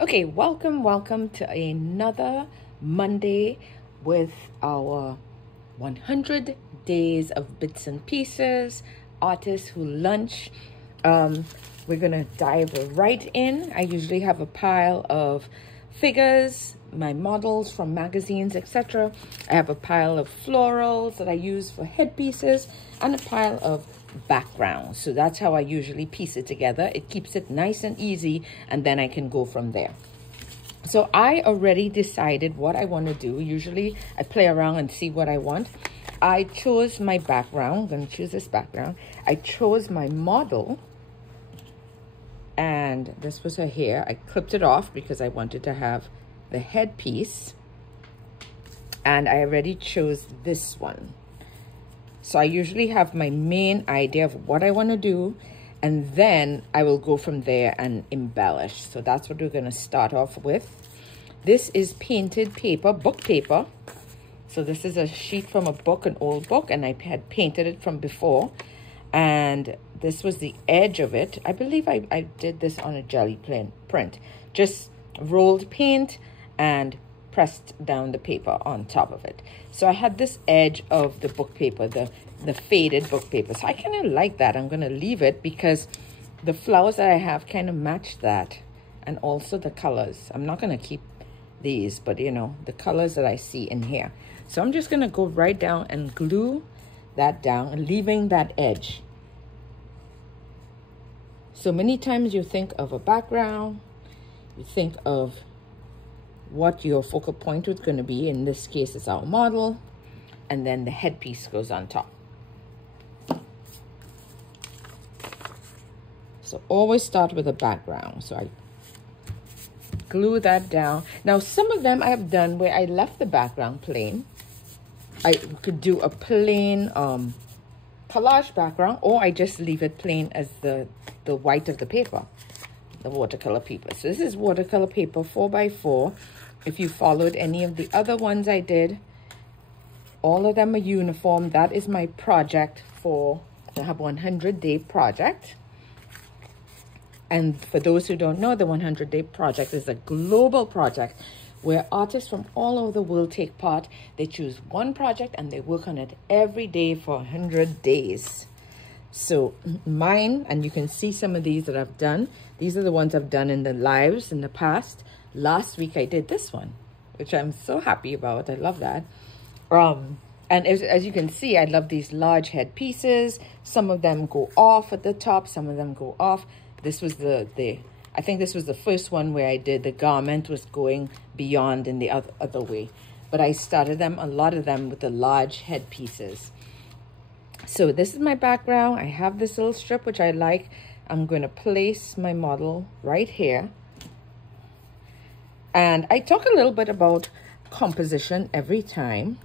Okay, welcome to another Monday with our 100 days of bits and pieces, artists who lunch. We're gonna dive right in. I usually have a pile of figures, my models from magazines, etc. I have a pile of florals that I use for headpieces and a pile of background. So that's how I usually piece it together. It keeps it nice and easy, and then I can go from there. So I already decided what I want to do. Usually I play around and see what I want. I chose my background. I'm going to choose this background. I chose my model, and this was her hair. I clipped it off because I wanted to have the headpiece, and I already chose this one. So I usually have my main idea of what I want to do, and then I will go from there and embellish. So that's what we're going to start off with. This is painted paper, book paper. So this is a sheet from a book, an old book, and I had painted it from before. And this was the edge of it. I believe I did this on a jelly print. Just rolled paint and pressed down the paper on top of it. So I had this edge of the book paper, the faded book paper. So I kind of like that. I'm going to leave it because the flowers that I have kind of match that, and also the colors. I'm not going to keep these, but you know, the colors that I see in here. So I'm just going to go right down and glue that down, leaving that edge. So many times you think of a background, you think of what your focal point was going to be. In this case, it's our model, and then the headpiece goes on top. So always start with a background. So I glue that down. Now some of them I have done where I left the background plain. I could do a plain collage background, or I just leave it plain as the white of the paper, the watercolor paper. So this is watercolor paper 4x4. If you followed any of the other ones I did, all of them are uniform. That is my project for the 100-day project. And for those who don't know, the 100-day project is a global project where artists from all over the world take part. They choose one project and they work on it every day for 100 days. So mine, and you can see some of these that I've done. These are the ones I've done in the lives in the past. Last week I did this one, which I'm so happy about. I love that. And as you can see, I love these large head pieces. Some of them go off at the top, some of them go off. This was I think this was the first one where I did the garment was going beyond in the other way. But I started them, a lot of them, with the large head pieces. So this is my background. I have this little strip, which I like. I'm going to place my model right here. And I talk a little bit about composition every time,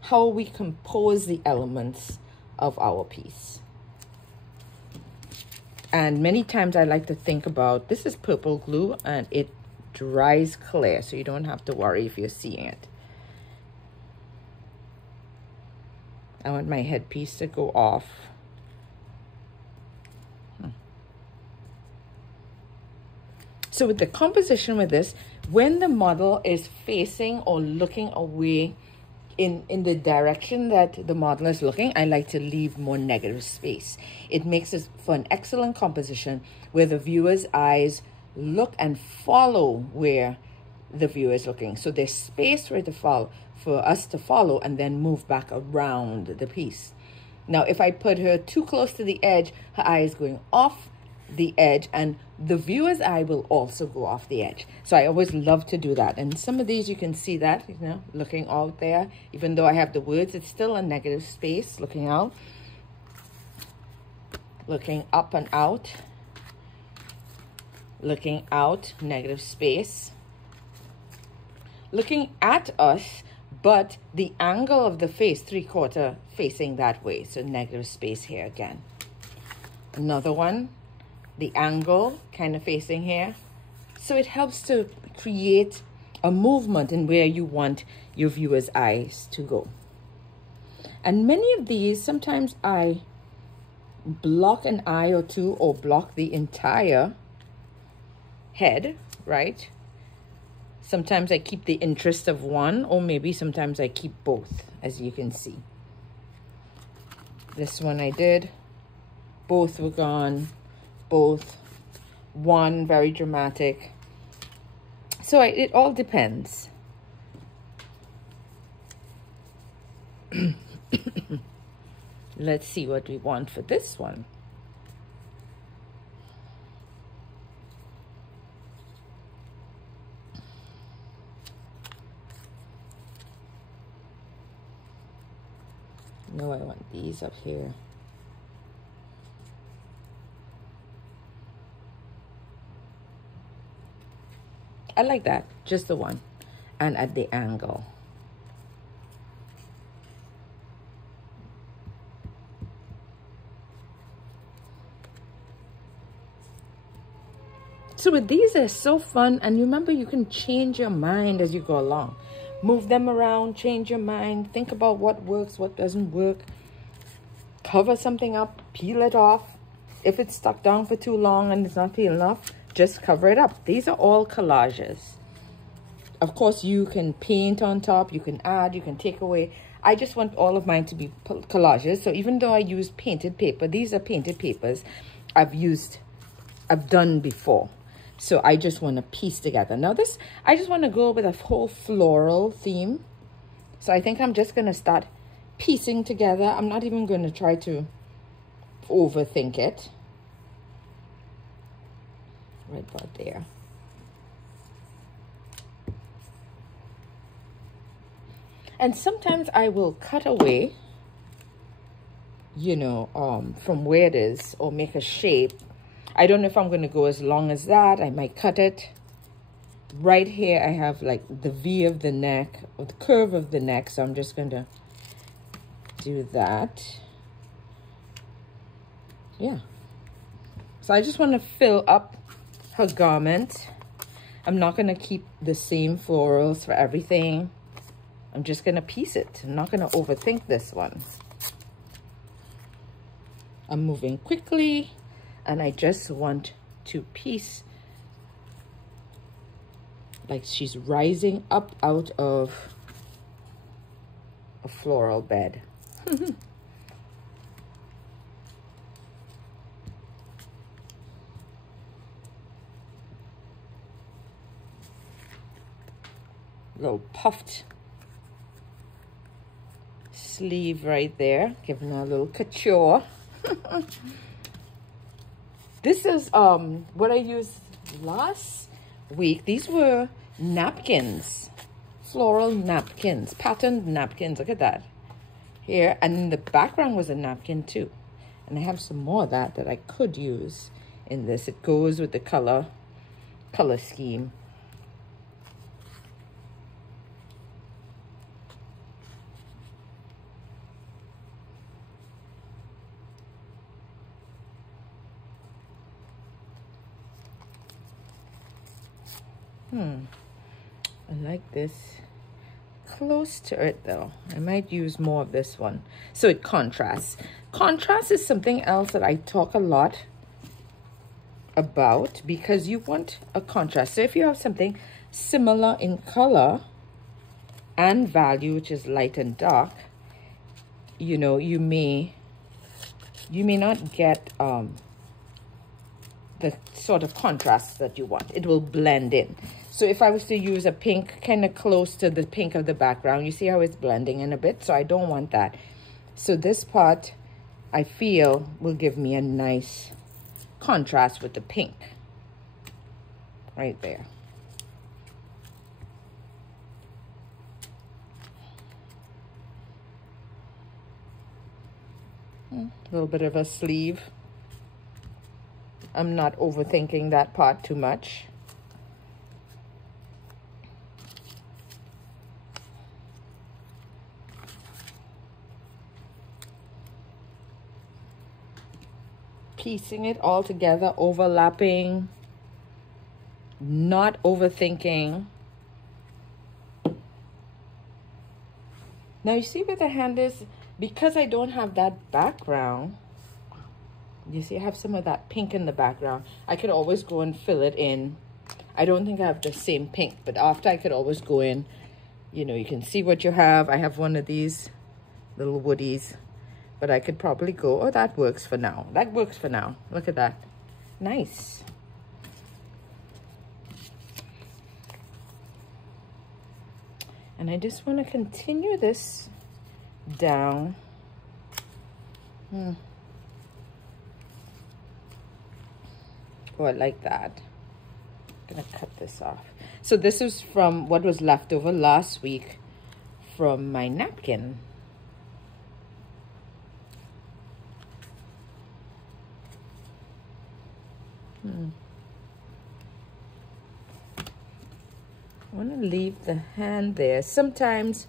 how we compose the elements of our piece. And many times I like to think about, this is purple glue and it dries clear, so you don't have to worry if you're seeing it. I want my headpiece to go off. So with the composition with this, when the model is facing or looking away in the direction that the model is looking, I like to leave more negative space. It makes it for an excellent composition where the viewer's eyes look and follow where the viewer is looking. So there's space for it to follow, for us to follow, and then move back around the piece. Now, if I put her too close to the edge, her eye is going off the edge, and the viewer's eye will also go off the edge. So I always love to do that. And some of these you can see that, you know, looking out there, even though I have the words, it's still a negative space looking out, looking up and out, looking out, negative space, looking at us, but the angle of the face 3/4 facing that way. So negative space here again. Another one, the angle kind of facing here. So it helps to create a movement in where you want your viewer's eyes to go. And many of these, sometimes I block an eye or two or block the entire head, right? Sometimes I keep the interest of one, or maybe sometimes I keep both, as you can see. This one I did. Both were gone. Both. One very dramatic. So it all depends. Let's see what we want for this one. No, I want these up here. I like that, just the one, and at the angle. So with these, they're so fun, and remember, you can change your mind as you go along. Move them around, change your mind, think about what works, what doesn't work. Cover something up, peel it off. If it's stuck down for too long and it's not peeling off, just cover it up. These are all collages. Of course, you can paint on top, you can add, you can take away. I just want all of mine to be collages. So even though I use painted paper, these are painted papers I've done before. So I just want to piece together. Now this, I just want to go with a whole floral theme. So I think I'm just going to start piecing together. I'm not even going to try to overthink it. Right about there. And sometimes I will cut away, you know, from where it is, or make a shape. I don't know if I'm going to go as long as that. I might cut it. Right here, I have like the V of the neck, or the curve of the neck. So I'm just going to do that. Yeah. So I just want to fill up her garment. I'm not going to keep the same florals for everything. I'm just going to piece it. I'm not going to overthink this one. I'm moving quickly. And I just want to piece like she's rising up out of a floral bed. Little puffed sleeve right there, giving her a little couture. This is what I used last week. These were napkins, floral napkins, patterned napkins. Look at that here. And in the background was a napkin too. And I have some more of that I could use in this. It goes with the color scheme. I like this. Close to it though. I might use more of this one so it contrasts. Contrast is something else that I talk a lot about because you want a contrast. So if you have something similar in color and value, which is light and dark, you know, you may not get the sort of contrast that you want. It will blend in. So if I was to use a pink kind of close to the pink of the background, you see how it's blending in a bit? So I don't want that. So this part, I feel, will give me a nice contrast with the pink. Right there. A little bit of a sleeve. I'm not overthinking that part too much. Piecing it all together, overlapping, not overthinking. Now you see where the hand is? Because I don't have that background, you see I have some of that pink in the background. I could always go and fill it in. I don't think I have the same pink, but after I could always go in, you know, you can see what you have. I have one of these little woodies, but I could probably go, oh, that works for now. That works for now. Look at that. Nice. And I just want to continue this down. Oh, I like that. I'm gonna cut this off. So this is from what was left over last week from my napkin. I want to leave the hand there. Sometimes,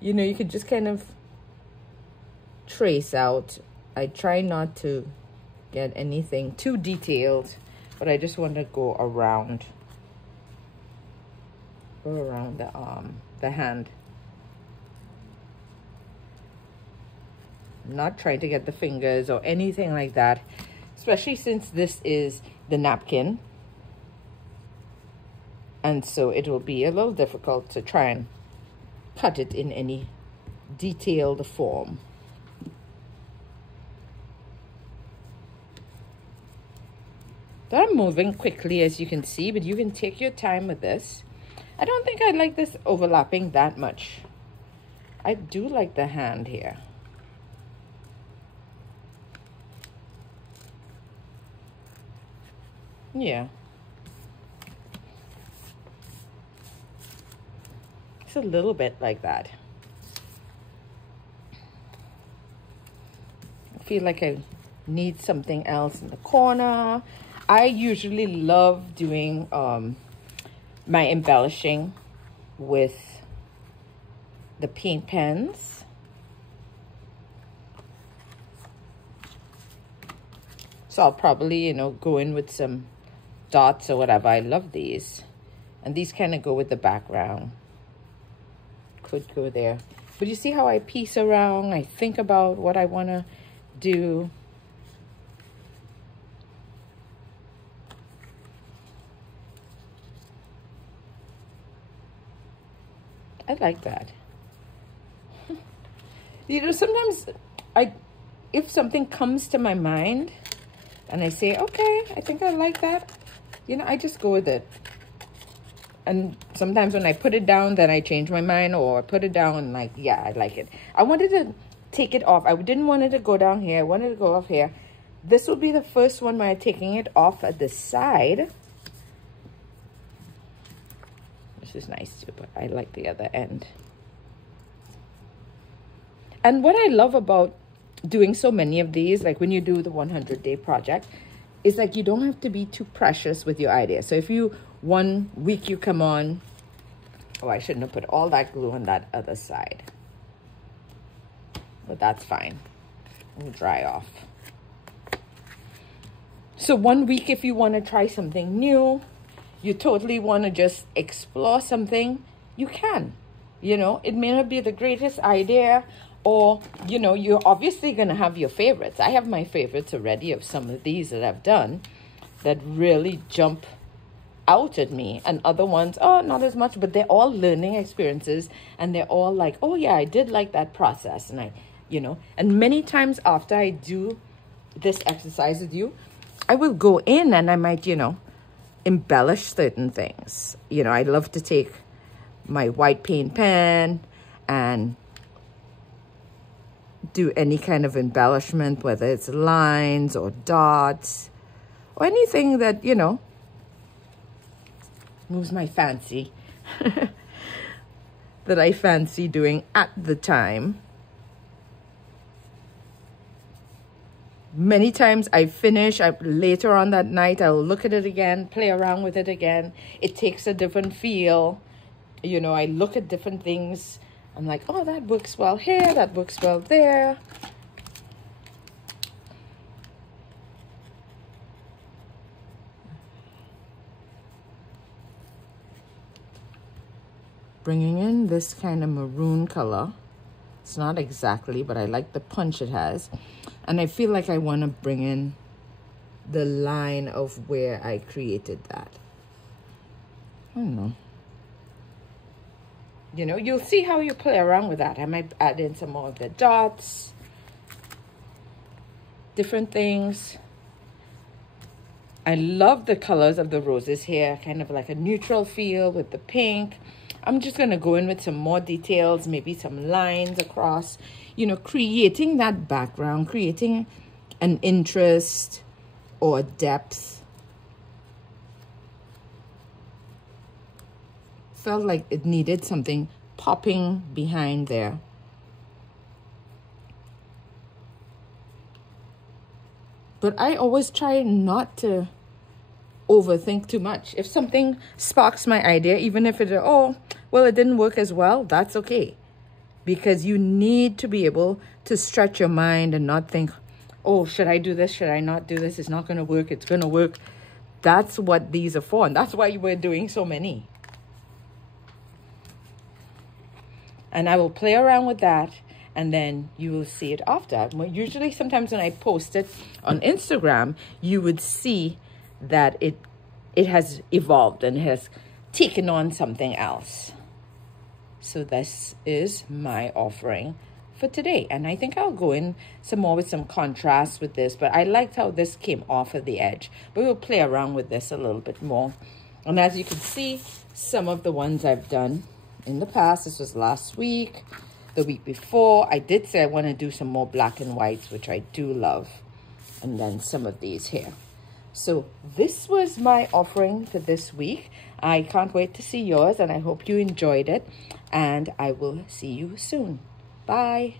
you know, you could just kind of trace out. I try not to get anything too detailed, but I just want to go around the hand. I'm not trying to get the fingers or anything like that, especially since this is the napkin. And so it will be a little difficult to try and cut it in any detailed form. So I'm moving quickly, as you can see, but you can take your time with this. I don't think I like this overlapping that much. I do like the hand here. Yeah. A little bit like that. I feel like I need something else in the corner. I usually love doing my embellishing with the paint pens. So I'll probably, you know, go in with some dots or whatever. I love these. And these kind of go with the background. Could go there, but you see how I piece around. I think about what I want to do. I like that. You know, sometimes if something comes to my mind and I say, okay, I think I like that, you know, I just go with it. And sometimes when I put it down, then I change my mind, or I put it down and like, yeah, I like it. I wanted to take it off. I didn't want it to go down here. I wanted to go off here. This will be the first one where I'm taking it off at the side. This is nice too, but I like the other end. And what I love about doing so many of these, like when you do the 100-day project, is like you don't have to be too precious with your idea. So if you, one week you come on, oh, I shouldn't have put all that glue on that other side. But that's fine. It'll dry off. So one week, if you want to try something new, you totally want to just explore something, you can. You know, it may not be the greatest idea, or, you know, you're obviously going to have your favorites. I have my favorites already of some of these that I've done that really jump out at me, and other ones, oh, not as much, but they're all learning experiences, and they're all like, oh yeah, I did like that process. And I, you know, and many times after I do this exercise with you, I will go in and I might, you know, embellish certain things. You know, I love to take my white paint pen and do any kind of embellishment, whether it's lines or dots or anything that, you know, moves my fancy that I fancy doing at the time. Many times I finish, later on that night, I'll look at it again, play around with it again. It takes a different feel. You know, I look at different things. I'm like, oh, that works well here, that works well there. Bringing in this kind of maroon color. It's not exactly, but I like the punch it has. And I feel like I want to bring in the line of where I created that. I don't know. You know, you'll see how you play around with that. I might add in some more of the dots, different things. I love the colors of the roses here, kind of like a neutral feel with the pink. I'm just going to go in with some more details, maybe some lines across, you know, creating that background, creating an interest or depth. Felt like it needed something popping behind there. But I always try not to overthink too much. If something sparks my idea, even if it, oh, well, it didn't work as well, that's okay. Because you need to be able to stretch your mind and not think, oh, should I do this? Should I not do this? It's not going to work. It's going to work. That's what these are for. And that's why we're doing so many. And I will play around with that, and then you will see it after. Usually, sometimes when I post it on Instagram, you would see that it has evolved and has taken on something else. So this is my offering for today. And I think I'll go in some more with some contrast with this, but I liked how this came off of the edge. But we'll play around with this a little bit more. And as you can see, some of the ones I've done in the past, this was last week, the week before, I did say I want to do some more black and whites, which I do love. And then some of these here. So this was my offering for this week. I can't wait to see yours, and I hope you enjoyed it. And I will see you soon. Bye.